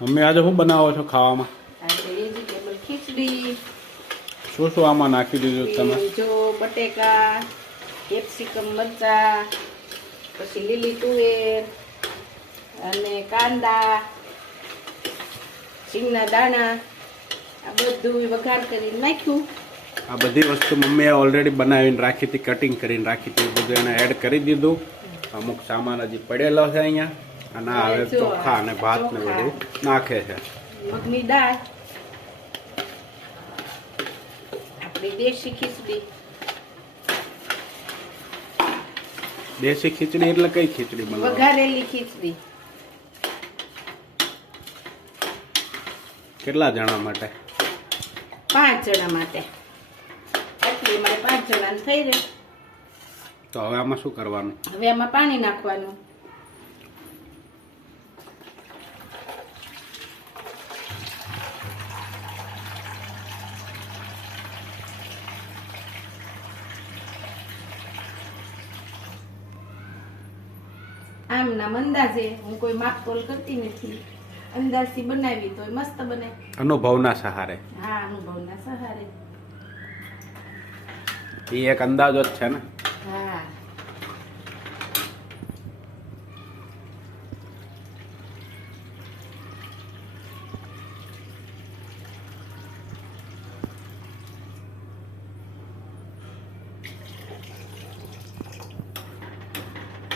Mummy આજે શું બનાવો છો ખાવામાં? આજે વેજીટેબલ ખીચડી. શું શું આમાં નાખી દીધું તમે? જો બટેકા, કેપ્સિકમ, મરચાં, પછી લીલી તુવેર અને કાંદા, સિંગના દાણા, આ બધું વઘાર કરીને નાખ્યું. આ બધી વસ્તુ મમ્મીએ ઓલરેડી બનાવીને રાખી હતી, કટિંગ કરીને રાખી હતી, બધું એને એડ કરી દીધું. અમુક સામાન હજી પડેલો છે અહીંયા, અને હવે ચોખા અને ભાત ને બધું નાખે છે. મગની દાળ, આપણી દેશી ખીચડી. દેશી ખીચડી એટલે કઈ ખીચડી બનાવો? વઘારેલી ખીચડી. કેટલા જણા માટે? 5 જણા માટે. એટલે મારે 5 જણાને થઈ રહે. તો હવે આમાં શું કરવાનું? હવે આમાં પાણી નાખવાનું. આમ ના અંદાજે, હું કોઈ માપતોલ કરતી નથી. અંદાજથી બનાવી તો મસ્ત બને. અનુભવના સહારે. હા, અનુભવના સહારે. એ એક અંદાજો જ છે ને. હા.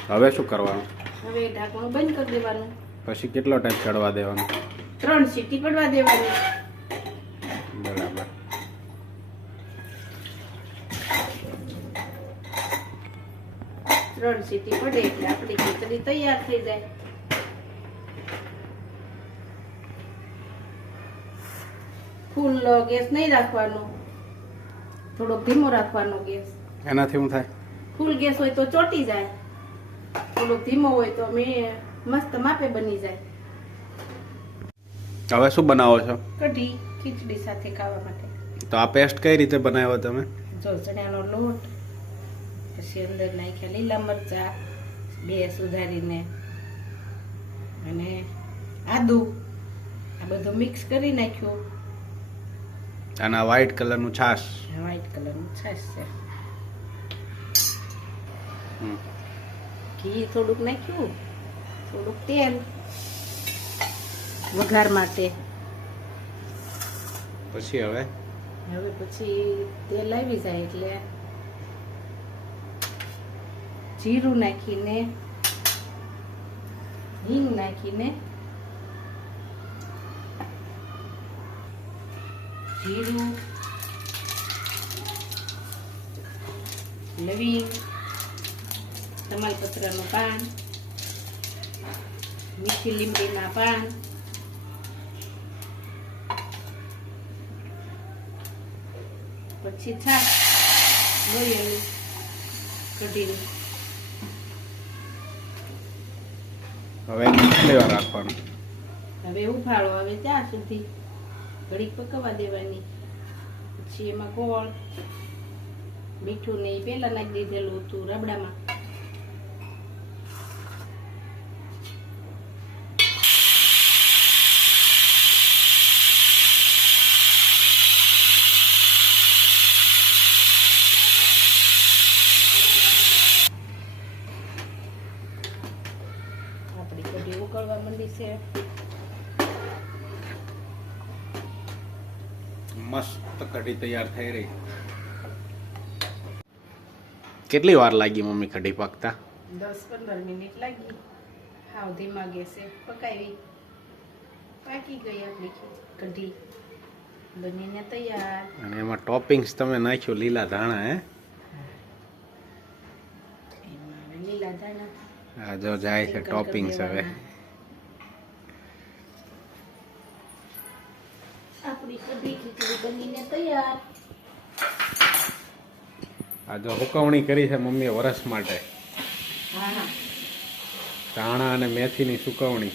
હવે શું કરવાનું? હવે ઢાંકણું બંધ કરી દેવાનું. પછી કેટલો ટાઈમ ચડવા દેવાનો? 3 સીટી પડવા દેવાની. બરાબર. ત્રણ સીટી પડે એટલે આપણી ખીચડી તૈયાર થઈ જાય. ફૂલ ગેસ નહીં રાખવાનો, થોડો ધીમો રાખવાનો ગેસ. એનાથી શું થાય? ફૂલ ગેસ હોય તો ચોટી જાય, થોડો ધીમો હોય તો મસ્ત માપે બની જાય. હવે શું બનાવો છો? કઢી ખીચડી સાથે ખાવા માટે. તો આ પેસ્ટ કઈ રીતે બનાવ્યો તમે? જો ચણાનો લોટ, પછી અંદર નાખ્યા લીલા મરચા 2 સુધારીને, અને આદુ, આ બધું મિક્સ કરી નાખ્યું. અને આ વ્હાઈટ કલરનું છાશ. વ્હાઈટ કલરનું છાશ છે. ઘી થોડુંક નાખ્યું, થોડુંક તેલ વઘાર માટે. પછી હવે પછી તેલ આવી જાય એટલે જીરું નાખીને, હિંગ નાખીને, જીરું, લવિંગ, તમાલપત્રનું પાન, મીઠી લીમડીના પાન, પછી છાશ લોહીની કઢીની. હવે કેટલી વાર રાખવાનું? હવે ઉફાળો આવે ત્યાં સુધી ઘડીક પકવવા દેવાની. પછી એમાં ગોળ, મીઠું ને એ પેલા નાખી દીધેલું હતું રબડામાં. આપણી કઢી ઉકળવા માંડી છે. મસ્ત કઢી તૈયાર થઈ રહી. કેટલી વાર લાગી મમ્મી કઢી પાકતા? 10-15 મિનિટ લાગી. હાવ ધીમા ગેસે પકાવી. પાકી ગઈ આપણી કઢી, બનીને તૈયાર. અને એમાં ટોપિંગ્સ તમે નાખ્યો લીલા ધાણા. એમાં લીલા ધાણા. હા, જો જાય છે ટોપિંગ્સ. હવે આપણી કઢી ખીચડી બનીને તૈયાર. આ જો હુકવણી કરી છે મમ્મીએ વરસ માટે. હા. ધાણા અને મેથીની સુકવણી.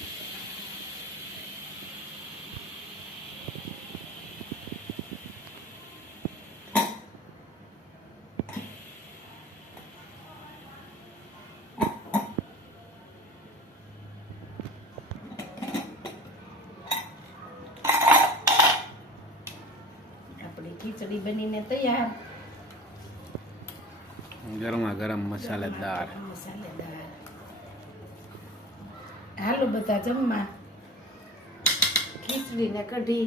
આપણી ખીચડી બનીને તૈયાર. ગરમા ગરમ મસાલેદાર. મસાલેદાર. હાલો બધા જમવા. ખીચડી ને કઢી